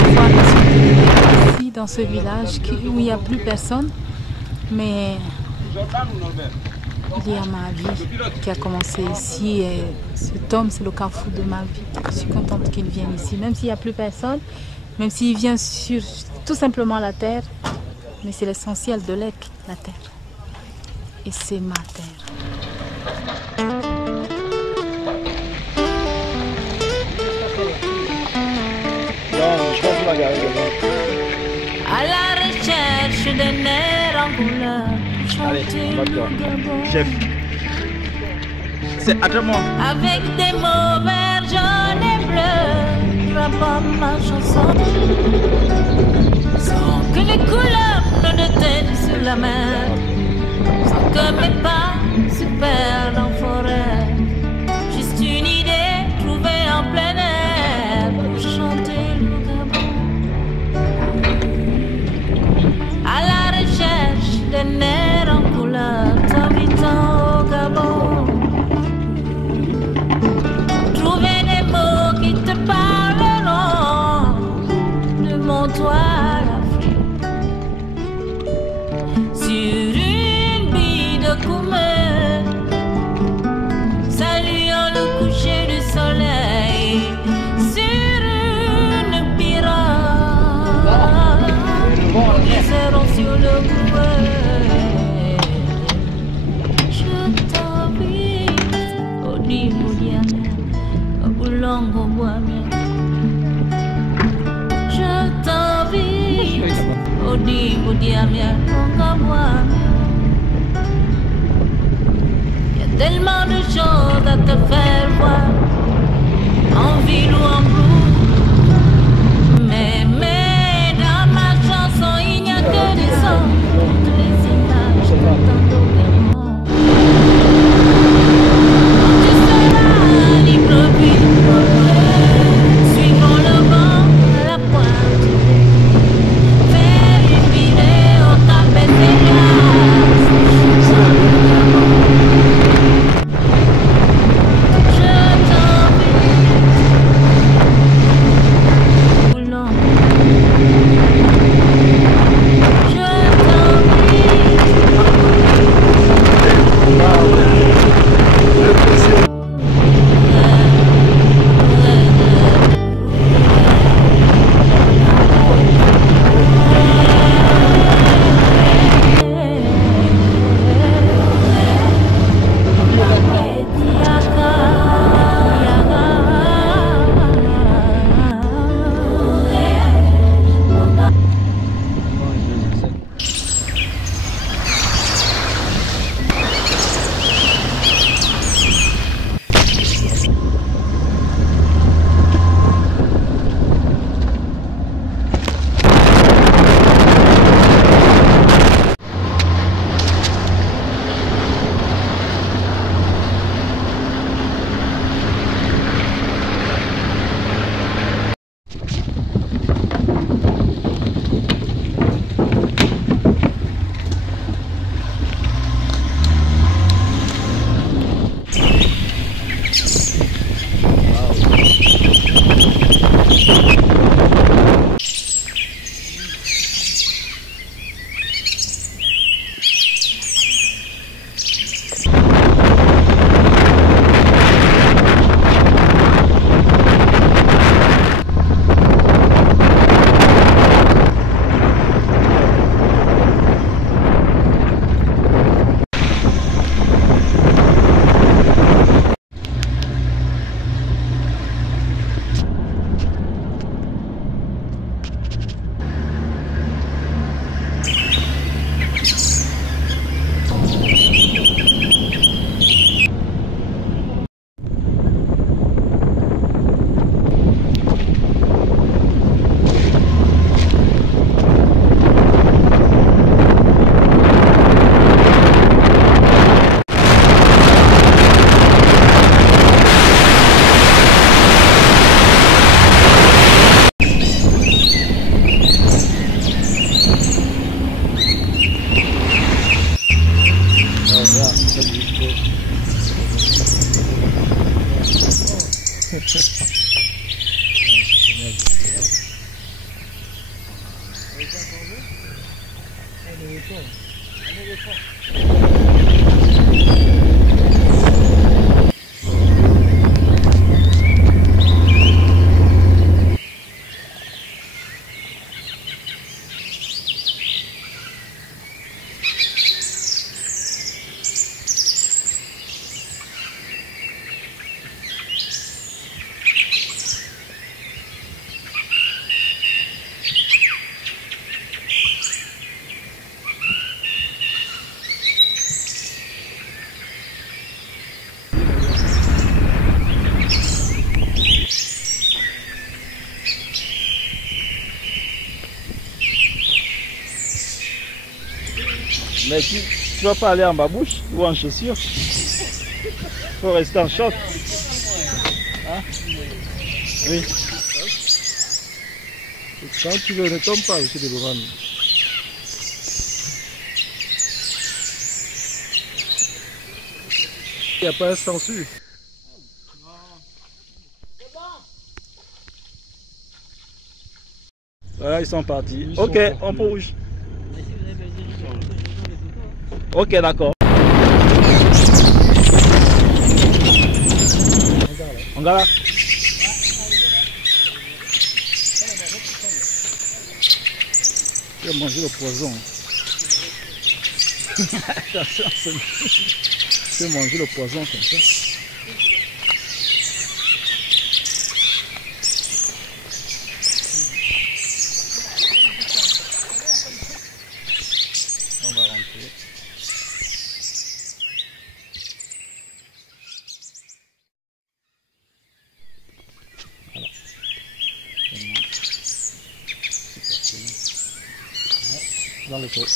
Pourquoi je suis ici dans ce village où il n'y a plus personne, mais il y a ma vie qui a commencé ici et cet homme c'est le carrefour de ma vie. Je suis contente qu'il vienne ici, même s'il n'y a plus personne, même s'il vient sur tout simplement la terre, mais c'est l'essentiel de l'être, la terre. Et c'est ma terre. À la recherche d'un air en couleur, chanter le Gabon. Chef. C'est à moi. Avec des mots verts, jaunes et bleus, rapporte ma chanson. Sans que les couleurs ne déteignent sur la mer, sans que mes pas se perdent en forêt. Juste une idée trouvée en plein air pour chanter le Gabon. À la recherche d'un air en couleur, t'invitant au Gabon. Trouver des mots qui te parleront de mon toit l'Afrique. Sur une bille de Koumé, saluant le coucher du soleil. Sur une pirogue, serrons sur le bouet. Je t'invite au Dimoudiane, au Boulongo Boamien. Je t'invite au Dimoudiamien, au Gabouamien. Il y a tellement de choses à te faire voir, en ville ou en bout. Mais dans ma chanson, il n'y a que des sons, toutes les images tant au Gabon. Tu seras libre, suivant le vent à la pointe, faire une virée au tapet des glaces, chantant le Gabon. Je t'invite Mais tu vas pas aller en babouche ou en chaussures. Faut rester en short. Hein? Oui. Quand tu veux, ne tombe pas, monsieur de Bourane. Il n'y a pas un censure. Voilà, ils sont partis. Ok, on bouge. Ok, d'accord. On va là. Tu vas manger le poison. Attention, tu vas manger le poison comme ça. On va rentrer. Voilà. Dans le pot.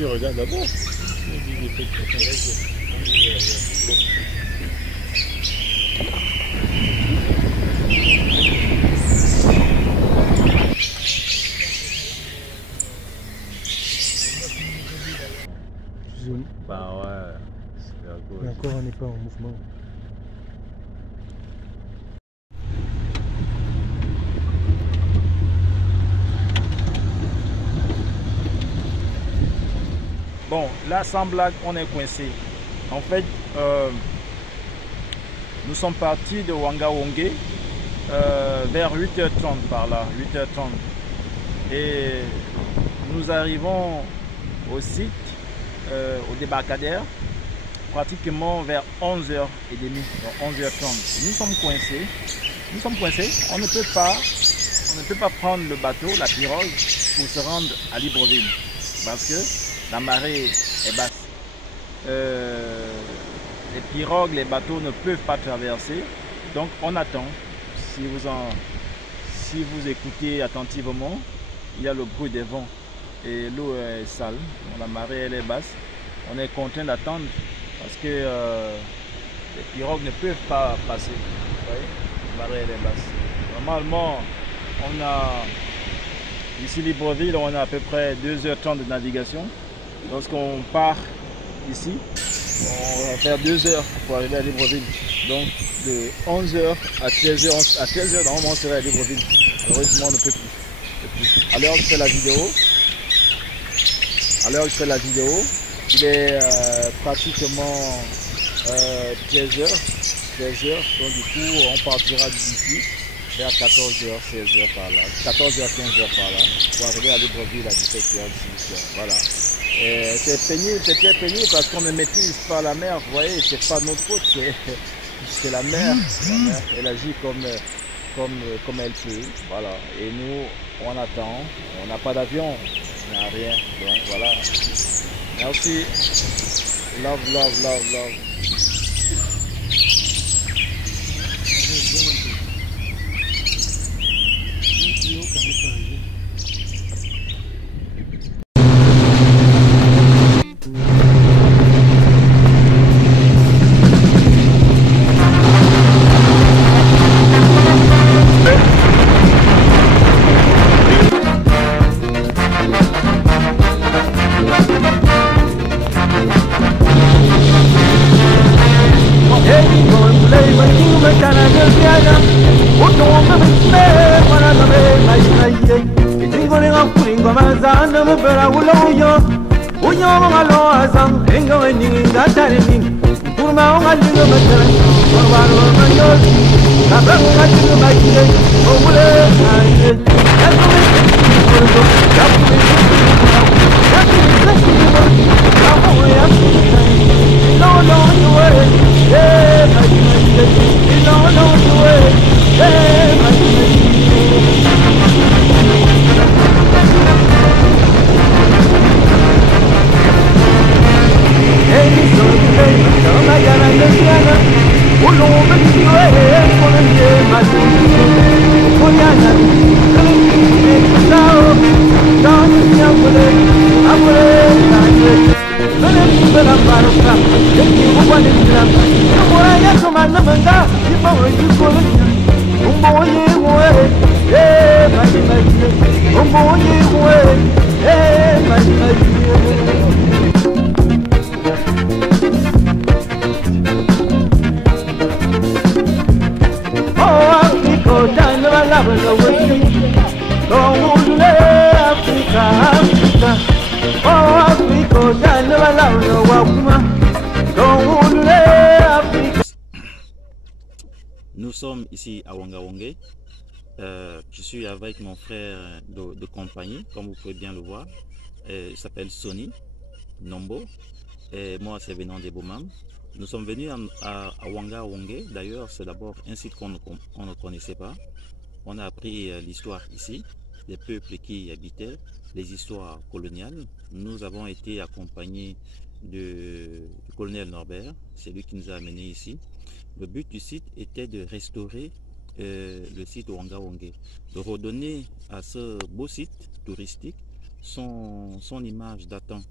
Regarde d'abord. Bah ouais, c'est à cause. Mais encore on n'est pas en mouvement. Bon, là, sans blague, on est coincé. En fait, nous sommes partis de Ouanga-Ouongué vers 8h30 par là, 8h30. Et nous arrivons au site, au débarcadère, pratiquement vers 11h30, donc 11h30. Nous sommes coincés. Nous sommes coincés. On ne peut pas prendre le bateau, la pirogue, pour se rendre à Libreville. Parce que la marée est basse. Les pirogues, les bateaux ne peuvent pas traverser. Donc on attend. Si vous écoutez attentivement, il y a le bruit des vents et l'eau est sale. La marée elle est basse. On est contraint d'attendre parce que les pirogues ne peuvent pas passer. Vous voyez, la marée elle est basse. Normalement, on a ici Libreville, on a à peu près 2h30 de navigation. Lorsqu'on part ici, on va faire 2 heures pour arriver à Libreville. Donc de 11h à 13h, à 13h normalement on serait à Libreville. Malheureusement on ne peut plus. À l'heure où je fais la vidéo, il est pratiquement 13h. Donc du coup on partira d'ici vers 14h, 16h par là, 14h, 15h par là, pour arriver à Libreville à 17h, 18h. Voilà. C'est pénible, c'est très pénible parce qu'on ne maîtrise pas la mer. Vous voyez, c'est pas notre faute, c'est la mer. La mer, elle agit comme elle peut. Voilà. Et nous, on attend. On n'a pas d'avion, on n'a rien. Donc voilà. Merci. Love, love, love, love. Nous sommes ici à Wanga-Wongé. Je suis avec mon frère de compagnie, comme vous pouvez bien le voir. Il s'appelle Sonny Nombo et moi c'est Venant de Boumam. Nous sommes venus à Wanga-Wongé. D'ailleurs, c'est d'abord un site qu'on ne connaissait pas. On a appris l'histoire ici, des peuples qui y habitaient, les histoires coloniales. Nous avons été accompagnés du colonel Norbert, c'est lui qui nous a amenés ici. Le but du site était de restaurer le site Wanga-Wongé, de redonner à ce beau site touristique son image datant,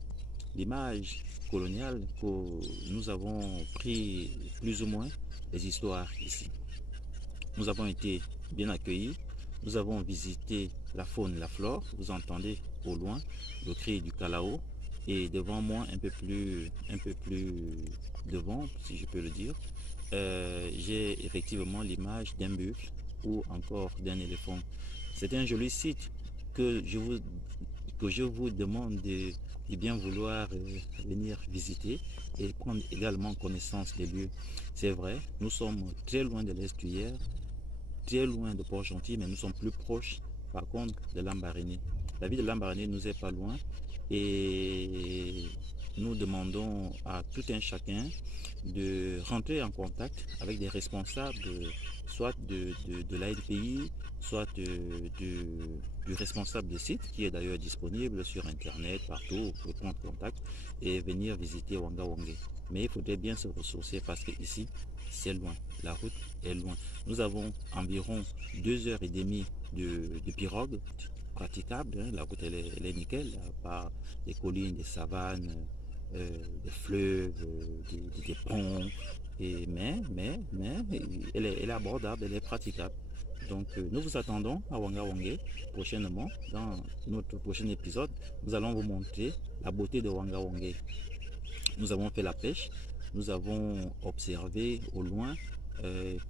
l'image coloniale que nous avons pris plus ou moins les histoires ici. Nous avons été bien accueillis, nous avons visité la faune et la flore. Vous entendez au loin le cri du calao et devant moi un peu plus devant, si je peux le dire, j'ai effectivement l'image d'un buffle ou encore d'un éléphant. C'est un joli site que je vous demande de bien vouloir venir visiter et prendre également connaissance des lieux. C'est vrai, nous sommes très loin de l'estuaire, très loin de Port-Gentil, mais nous sommes plus proches par contre de Lambaréné. La ville de Lambaréné nous est pas loin et nous demandons à tout un chacun de rentrer en contact avec des responsables, soit de l'ALPI, soit du responsable de site, qui est d'ailleurs disponible sur internet, partout, pour prendre contact et venir visiter Wanga-Wongé. Mais il faudrait bien se ressourcer parce que ici, c'est loin, la route est loin. Nous avons environ 2h30 de pirogue praticable, hein. La route elle est nickel, par des collines, des savanes, des fleuves, des ponts, mais elle est abordable, elle est praticable. Donc nous vous attendons à Wanga-Wongé prochainement. Dans notre prochain épisode, nous allons vous montrer la beauté de Wanga-Wongé. Nous avons fait la pêche, nous avons observé au loin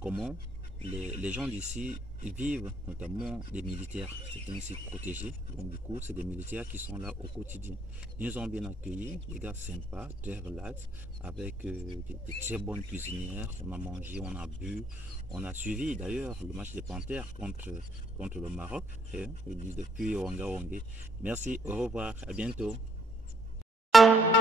comment les gens d'ici vivent, notamment les militaires. C'est un site protégé, donc du coup c'est des militaires qui sont là au quotidien. Ils nous ont bien accueillis, des gars sympas, très relax, avec des très bonnes cuisinières. On a mangé, on a bu, on a suivi d'ailleurs le match des Panthères contre le Maroc, depuis Wanga-Wongé. Merci, au revoir, à bientôt. Thank you.